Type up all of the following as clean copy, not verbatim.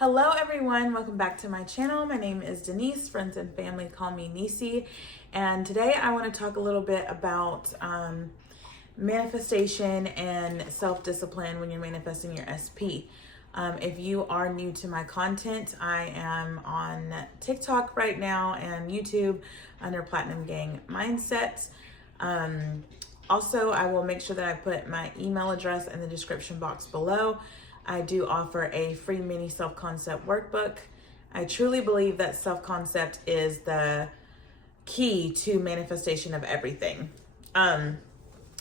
Hello everyone, welcome back to my channel. My name is Denise, friends and family call me Nisi, and today I want to talk a little bit about manifestation and self-discipline when you're manifesting your SP. If you are new to my content, I am on TikTok right now and YouTube under Platinum Gang Mindset. Also, I will make sure that I put my email address in the description box below. I do offer a free mini self-concept workbook. I truly believe that self-concept is the key to manifestation of everything. And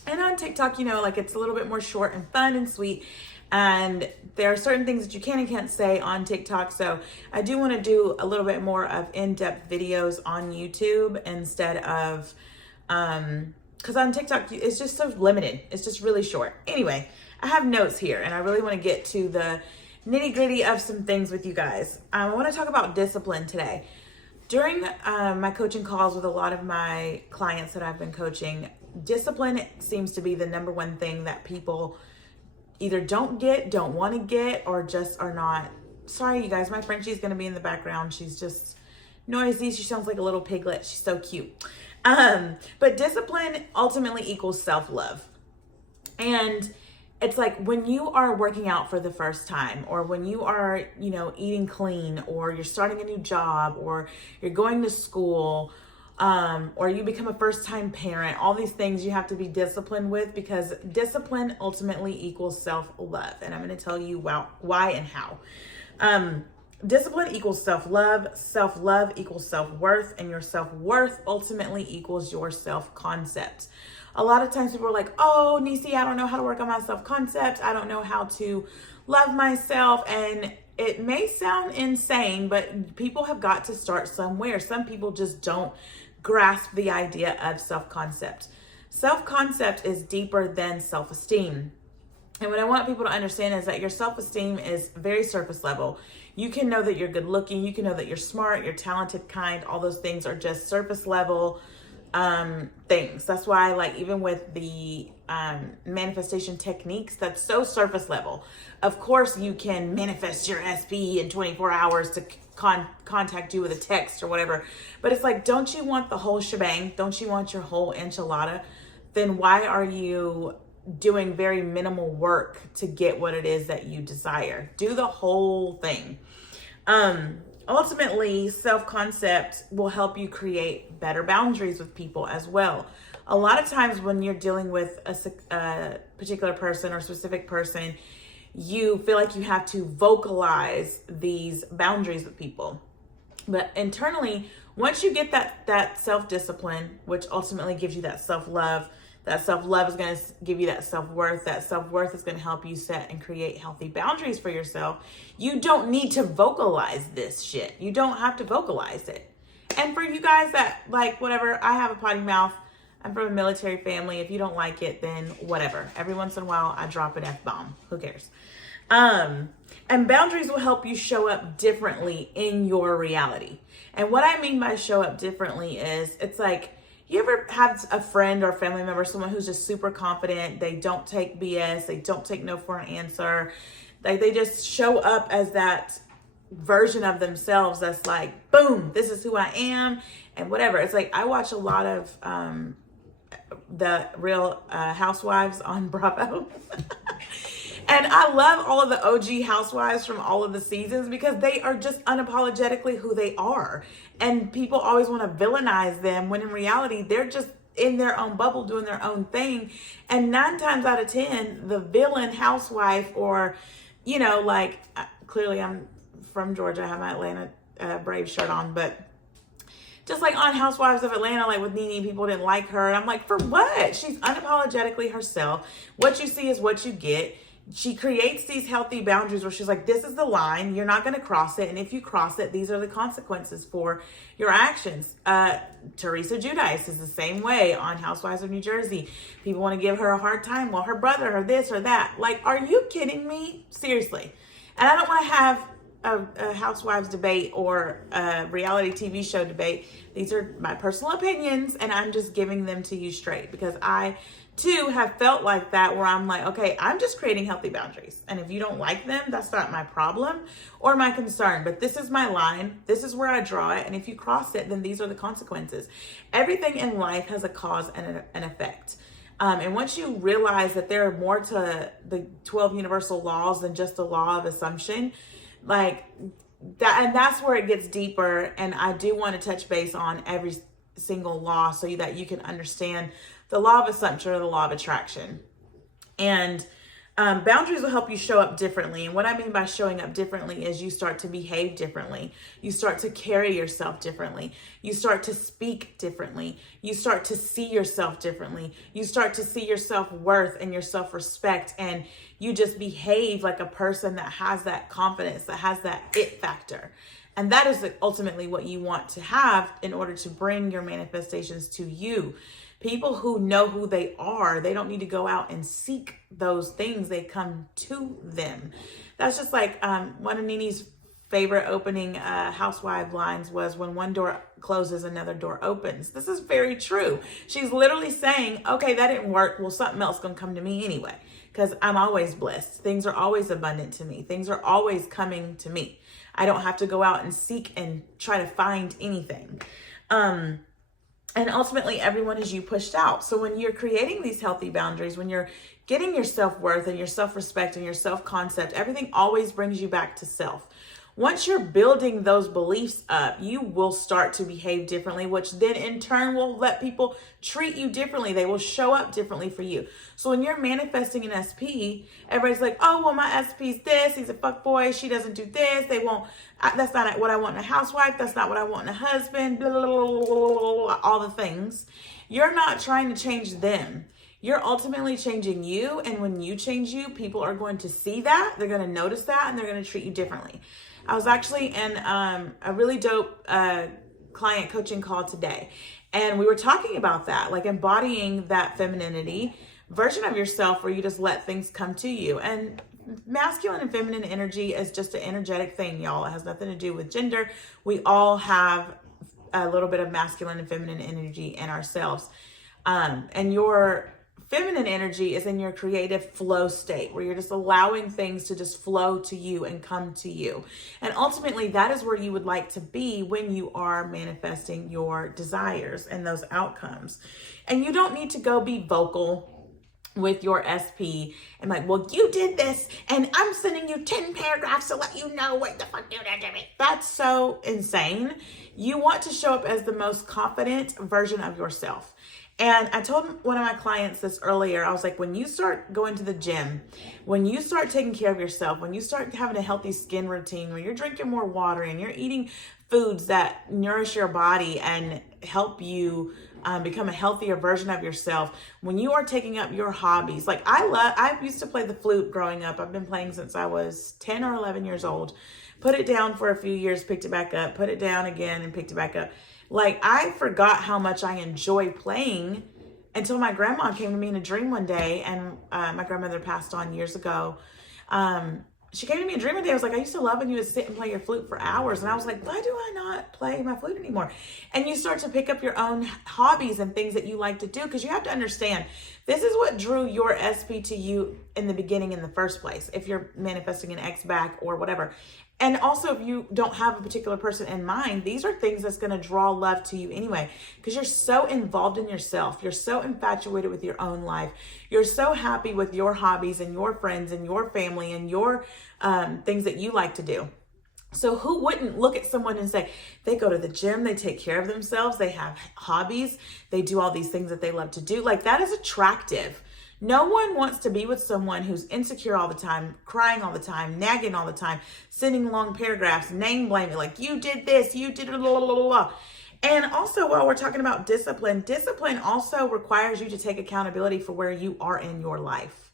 on TikTok, it's a little bit more short and fun and sweet. And there are certain things that you can and can't say on TikTok. So I do want to do a little bit more of in-depth videos on YouTube instead of, because on TikTok, it's just so limited. It's just really short. Anyway, I have notes here and I really want to get to the nitty gritty of some things with you guys. I want to talk about discipline today. During my coaching calls with a lot of my clients that I've been coaching, discipline seems to be the number one thing that people either don't want to get, or just are not. Sorry, you guys, my Frenchie's going to be in the background. She's just noisy. She sounds like a little piglet. She's so cute. But discipline ultimately equals self-love. And it's like when you are working out for the first time, or when you are, eating clean, or you're starting a new job, or you're going to school, or you become a first-time parent, all these things you have to be disciplined with, because discipline ultimately equals self-love. And I'm going to tell you why and how. Discipline equals self-love, self-love equals self-worth, and your self-worth ultimately equals your self-concept. A lot of times people are like, oh, Nisi, I don't know how to work on my self-concept. I don't know how to love myself. And it may sound insane, but people have got to start somewhere. Some people just don't grasp the idea of self-concept. Self-concept is deeper than self-esteem. And what I want people to understand is that your self-esteem is very surface level. You can know that you're good looking. You can know that you're smart, you're talented, kind. All those things are just surface level things. That's why, even with the manifestation techniques, that's so surface level. Of course, you can manifest your SP in 24 hours to contact you with a text or whatever. But it's like, don't you want the whole shebang? Don't you want your whole enchilada? Then why are you doing very minimal work to get what it is that you desire? Do the whole thing. Ultimately, self-concept will help you create better boundaries with people as well. A lot of times when you're dealing with a particular person or specific person, you feel like you have to vocalize these boundaries with people. But internally, once you get that self-discipline, which ultimately gives you that self-love, that self-love is going to give you that self-worth. That self-worth is going to help you set and create healthy boundaries for yourself. You don't need to vocalize this shit. You don't have to vocalize it. And for you guys that whatever, I have a potty mouth. I'm from a military family. If you don't like it, then whatever. Every once in a while, I drop an F-bomb. Who cares? And boundaries will help you show up differently in your reality. And what I mean by show up differently is, it's like, you ever have a friend or family member, someone who's just super confident? They don't take BS. They don't take no for an answer. They just show up as that version of themselves that's like, boom, this is who I am, and whatever. It's like, I watch a lot of the Real Housewives on Bravo. And I love all of the OG housewives from all of the seasons, because they are just unapologetically who they are. And people always want to villainize them, when in reality, they're just in their own bubble doing their own thing. And 9 times out of 10, the villain housewife, or, clearly I'm from Georgia, I have my Atlanta Braves shirt on, but just like on Housewives of Atlanta, with Nene, people didn't like her. And I'm like, for what? She's unapologetically herself. What you see is what you get. She creates these healthy boundaries where she's like, this is the line. You're not going to cross it. And if you cross it, these are the consequences for your actions. Teresa Giudice is the same way on Housewives of New Jersey. People want to give her a hard time. Well, her brother, or this or that. Are you kidding me? Seriously. And I don't want to have a Housewives debate or a reality TV show debate. These are my personal opinions, and I'm just giving them to you straight, because I too have felt like that, where I'm like, okay, I'm just creating healthy boundaries. And if you don't like them, that's not my problem or my concern. But this is my line. This is where I draw it. And if you cross it, then these are the consequences. Everything in life has a cause and an effect. And once you realize that there are more to the 12 universal laws than just the law of assumption, like that, and that's where it gets deeper. And I do want to touch base on every single law so that you can understand the law of assumption or the law of attraction. And boundaries will help you show up differently. And what I mean by showing up differently is you start to behave differently. You start to carry yourself differently. You start to speak differently. You start to see yourself differently. You start to see your self-worth and your self-respect. And you just behave like a person that has that confidence, that has that it factor. And that is ultimately what you want to have in order to bring your manifestations to you. People who know who they are, they don't need to go out and seek those things. They come to them. That's just like one of Nini's favorite opening housewife lines was, when one door closes, another door opens. This is very true. She's literally saying, okay, that didn't work. Well, something else gonna come to me anyway, because I'm always blessed. Things are always abundant to me. Things are always coming to me. I don't have to go out and seek and try to find anything. And ultimately, everyone is you pushed out. So when you're creating these healthy boundaries, when you're getting your self-worth and your self-respect and your self-concept, everything always brings you back to self. Once you're building those beliefs up, you will start to behave differently, which then in turn will let people treat you differently. They will show up differently for you. So when you're manifesting an SP, everybody's like, oh, well, my SP's this. He's a fuckboy. She doesn't do this. They won't. That's not what I want in a housewife. That's not what I want in a husband. Blah, blah, blah, blah, blah, all the things. You're not trying to change them. You're ultimately changing you. And when you change you, people are going to see that. They're going to notice that, and they're going to treat you differently. I was actually in a really dope client coaching call today, and we were talking about that, like embodying that femininity version of yourself where you just let things come to you. And masculine and feminine energy is just an energetic thing, y'all. It has nothing to do with gender. We all have a little bit of masculine and feminine energy in ourselves. And your feminine energy is in your creative flow state, where you're just allowing things to just flow to you and come to you. And ultimately, that is where you would like to be when you are manifesting your desires and those outcomes. And you don't need to go be vocal with your SP and like, well, you did this and I'm sending you 10 paragraphs to let you know what the fuck you did to me. That's so insane. You want to show up as the most confident version of yourself. And I told one of my clients this earlier. I was like, when you start going to the gym, when you start taking care of yourself, when you start having a healthy skin routine, when you're drinking more water and you're eating foods that nourish your body and help you become a healthier version of yourself, when you are taking up your hobbies, like I used to play the flute growing up. I've been playing since I was 10 or 11 years old. Put it down for a few years, picked it back up, put it down again and picked it back up. Like, I forgot how much I enjoy playing until my grandma came to me in a dream one day, and my grandmother passed on years ago. She came to me in a dream one day. I was like, I used to love when you would sit and play your flute for hours. And I was like, why do I not play my flute anymore? And you start to pick up your own hobbies and things that you like to do, because you have to understand, this is what drew your SP to you in the beginning in the first place, if you're manifesting an ex back or whatever. And also, if you don't have a particular person in mind, these are things that's going to draw love to you anyway, because you're so involved in yourself. You're so infatuated with your own life. You're so happy with your hobbies and your friends and your family and your things that you like to do. So who wouldn't look at someone and say, they go to the gym, they take care of themselves, they have hobbies, they do all these things that they love to do. Like, that is attractive. No one wants to be with someone who's insecure all the time, crying all the time, nagging all the time, sending long paragraphs, name blaming, like, you did this, you did blah, blah, blah, blah. And also, while we're talking about discipline also requires you to take accountability for where you are in your life.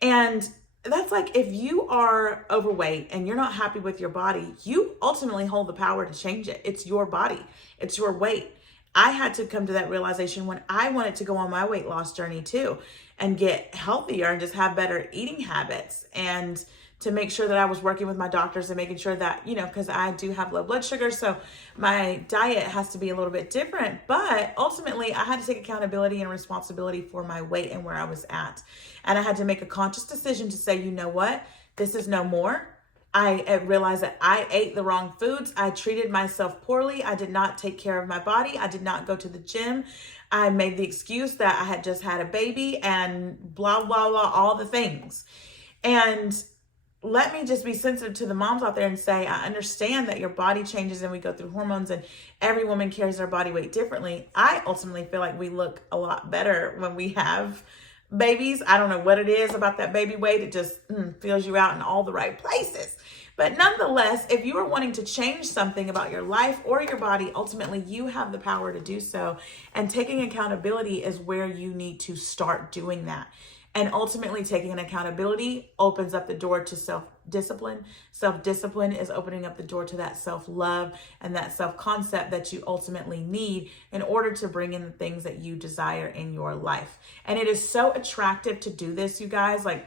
And that's like, if you are overweight and you're not happy with your body, you ultimately hold the power to change it. It's your body. It's your weight. I had to come to that realization when I wanted to go on my weight loss journey too, and get healthier and just have better eating habits and to make sure that I was working with my doctors and making sure that, because I do have low blood sugar. So my diet has to be a little bit different. But ultimately, I had to take accountability and responsibility for my weight and where I was at. And I had to make a conscious decision to say, you know what? This is no more. I realized that I ate the wrong foods. I treated myself poorly. I did not take care of my body. I did not go to the gym. I made the excuse that I had just had a baby and blah, blah, blah, all the things. And let me just be sensitive to the moms out there and say, I understand that your body changes and we go through hormones and every woman carries their body weight differently. I ultimately feel like we look a lot better when we have babies. I don't know what it is about that baby weight. It just feels you out in all the right places. But nonetheless, if you are wanting to change something about your life or your body, ultimately you have the power to do so. And taking accountability is where you need to start doing that. And ultimately taking an accountability opens up the door to self-discipline. Self-discipline is opening up the door to that self-love and that self-concept that you ultimately need in order to bring in the things that you desire in your life. And it is so attractive to do this, you guys. Like,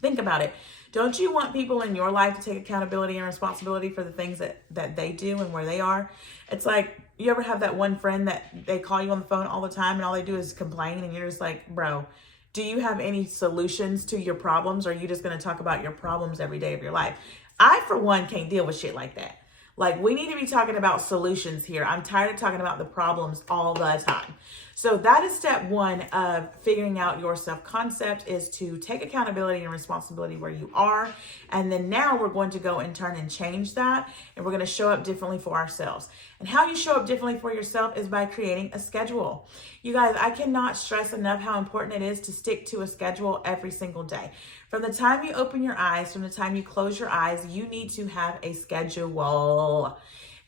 think about it. Don't you want people in your life to take accountability and responsibility for the things that they do and where they are? It's like, you ever have that one friend that they call you on the phone all the time and all they do is complain and you're just like, bro, do you have any solutions to your problems? Or are you just going to talk about your problems every day of your life? I, for one, can't deal with shit like that. Like, we need to be talking about solutions here. I'm tired of talking about the problems all the time. So that is step one of figuring out your self-concept, is to take accountability and responsibility where you are. And then now we're going to go and turn and change that. And we're going to show up differently for ourselves. And how you show up differently for yourself is by creating a schedule. You guys, I cannot stress enough how important it is to stick to a schedule every single day. From the time you open your eyes, from the time you close your eyes, you need to have a schedule.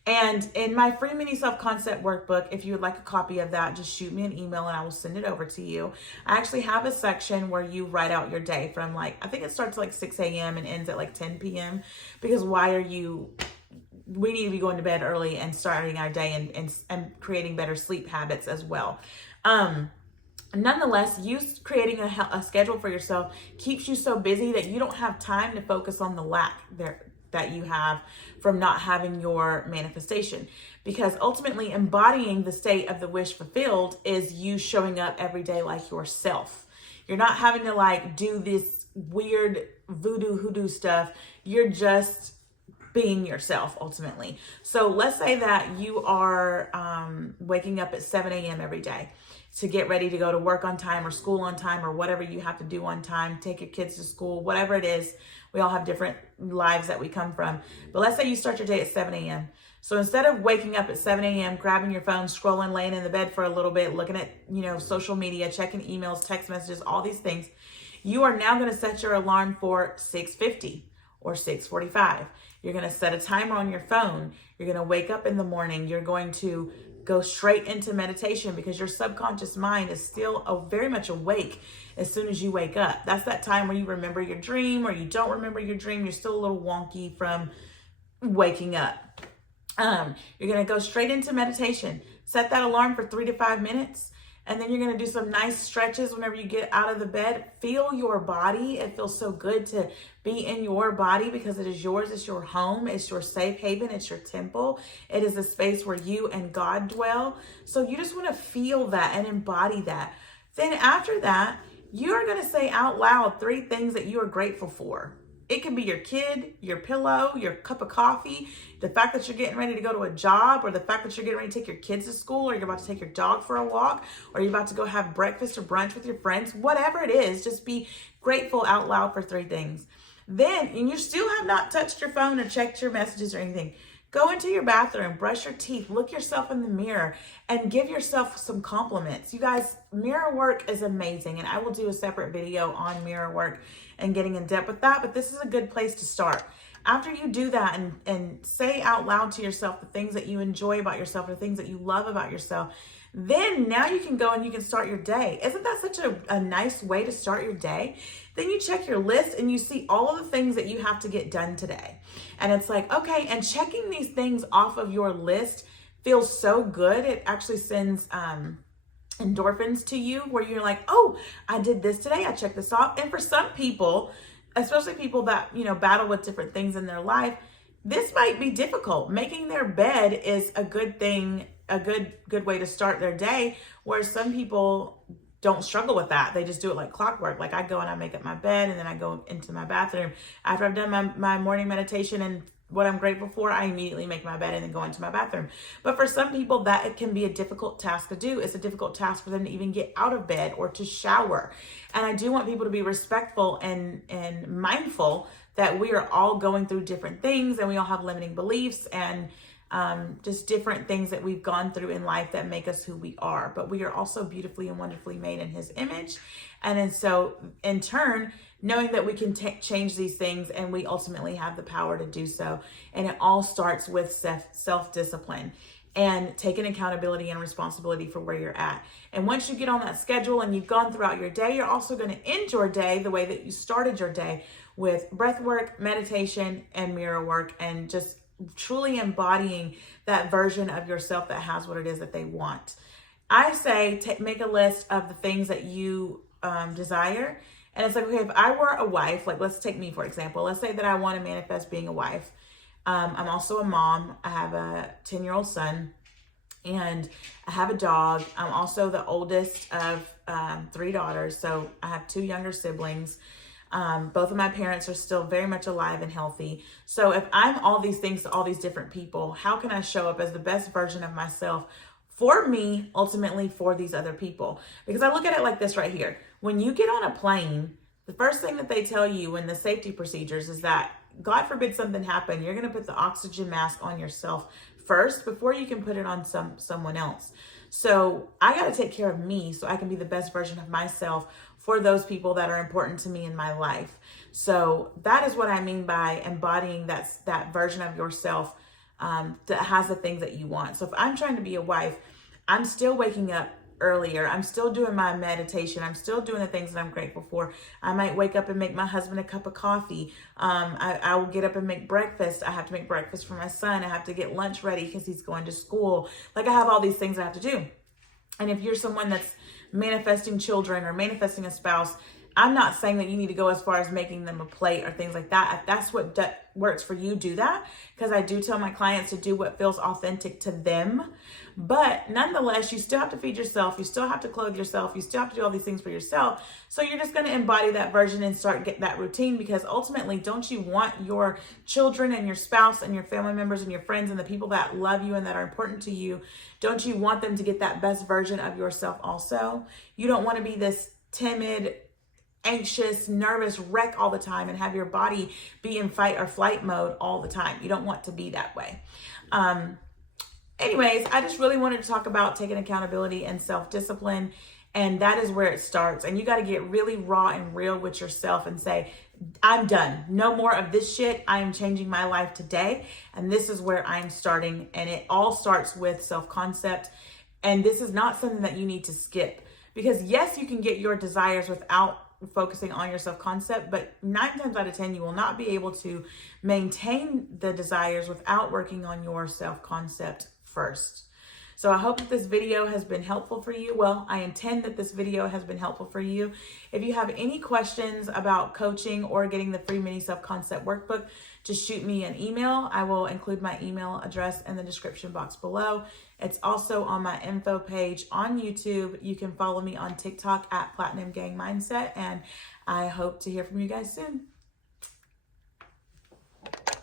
And in my free mini self-concept workbook, if you would like a copy of that, just shoot me an email and I will send it over to you. I actually have a section where you write out your day from I think it starts like 6 a.m. and ends at 10 p.m. Because we need to be going to bed early and starting our day and creating better sleep habits as well. Nonetheless, creating a schedule for yourself keeps you so busy that you don't have time to focus on the lack that you have from not having your manifestation. Because ultimately, embodying the state of the wish fulfilled is you showing up every day like yourself. You're not having to do this weird voodoo hoodoo stuff. You're just being yourself ultimately. So let's say that you are waking up at 7 a.m. every day to get ready to go to work on time or school on time or whatever you have to do on time, take your kids to school, whatever it is. We all have different lives that we come from. But let's say you start your day at 7 a.m. So instead of waking up at 7 a.m., grabbing your phone, scrolling, laying in the bed for a little bit, looking at, social media, checking emails, text messages, all these things, you are now going to set your alarm for 6:50 or 6:45. You're going to set a timer on your phone. You're going to wake up in the morning. You're going to go straight into meditation because your subconscious mind is still very much awake as soon as you wake up. That's that time where you remember your dream or you don't remember your dream. You're still a little wonky from waking up. You're going to go straight into meditation. Set that alarm for 3 to 5 minutes. And then you're going to do some nice stretches whenever you get out of the bed. Feel your body. It feels so good to be in your body because it is yours. It's your home. It's your safe haven. It's your temple. It is a space where you and God dwell. So you just want to feel that and embody that. Then after that, you're going to say out loud 3 things that you are grateful for. It can be your kid, your pillow, your cup of coffee, the fact that you're getting ready to go to a job, or the fact that you're getting ready to take your kids to school, or you're about to take your dog for a walk, or you're about to go have breakfast or brunch with your friends. Whatever it is, just be grateful out loud for 3 things. Then, and you still have not touched your phone or checked your messages or anything, go into your bathroom, brush your teeth, look yourself in the mirror, and give yourself some compliments. You guys, mirror work is amazing, and I will do a separate video on mirror work and getting in depth with that, but this is a good place to start. After you do that and say out loud to yourself the things that you enjoy about yourself, the things that you love about yourself, then now you can go and you can start your day. Isn't that such a nice way to start your day? Then you check your list and you see all of the things that you have to get done today. And it's like, okay, and checking these things off of your list feels so good. It actually sends endorphins to you where you're like, oh, I did this today. I checked this off. And for some people, especially people that, battle with different things in their life, this might be difficult. Making their bed is a good thing, a good way to start their day, where some people don't struggle with that. They just do it like clockwork. Like I go and I make up my bed, and then I go into my bathroom. After I've done my morning meditation and what I'm grateful for, I immediately make my bed and then go into my bathroom. But for some people, that it can be a difficult task to do. It's a difficult task for them to even get out of bed or to shower. And I do want people to be respectful and mindful that we are all going through different things, and we all have limiting beliefs and just different things that we've gone through in life that make us who we are. But we are also beautifully and wonderfully made in His image. And then so in turn, knowing that we can change these things, and we ultimately have the power to do so. And it all starts with self-discipline and taking accountability and responsibility for where you're at. And once you get on that schedule and you've gone throughout your day, you're also going to end your day the way that you started your day, with breath work, meditation, and mirror work, and just truly embodying that version of yourself that has what it is that they want. I say make a list of the things that you desire. And it's like, okay, if I were a wife, like let's take me for example. Let's say that I want to manifest being a wife. I'm also a mom. I have a 10-year-old son, and I have a dog. I'm also the oldest of 3 daughters. So I have 2 younger siblings. Both of my parents are still very much alive and healthy. So if I'm all these things to all these different people, how can I show up as the best version of myself for me, ultimately for these other people? Because I look at it like this right here. When you get on a plane, the first thing that they tell you in the safety procedures is that, God forbid something happen, you're going to put the oxygen mask on yourself first before you can put it on someone else. So I got to take care of me so I can be the best version of myself for those people that are important to me in my life. So that is what I mean by embodying that version of yourself that has the things that you want. So if I'm trying to be a wife, I'm still waking up earlier. I'm still doing my meditation. I'm still doing the things that I'm grateful for. I might wake up and make my husband a cup of coffee. I will get up and make breakfast. I have to make breakfast for my son. I have to get lunch ready because he's going to school. Like I have all these things I have to do. And if you're someone that's manifesting children or manifesting a spouse, I'm not saying that you need to go as far as making them a plate or things like that. If that's what works for you, do that. Because I do tell my clients to do what feels authentic to them. But nonetheless, you still have to feed yourself. You still have to clothe yourself. You still have to do all these things for yourself. So you're just going to embody that version and start get that routine, because ultimately, don't you want your children and your spouse and your family members and your friends and the people that love you and that are important to you, don't you want them to get that best version of yourself also? You don't want to be this timid, anxious, nervous wreck all the time and have your body be in fight or flight mode all the time. You don't want to be that way. Anyways, I just really wanted to talk about taking accountability and self-discipline, and that is where it starts. And you got to get really raw and real with yourself and say, I'm done. No more of this shit. I am changing my life today, and this is where I'm starting. And it all starts with self-concept. And this is not something that you need to skip, because yes, you can get your desires without focusing on your self-concept, but 9 times out of 10 you will not be able to maintain the desires without working on your self-concept first. So I hope that this video has been helpful for you. Well, I intend that this video has been helpful for you. If you have any questions about coaching or getting the free mini self-concept workbook, just shoot me an email. I will include my email address in the description box below. It's also on my info page on YouTube. You can follow me on TikTok at Platinum Gang Mindset, and I hope to hear from you guys soon.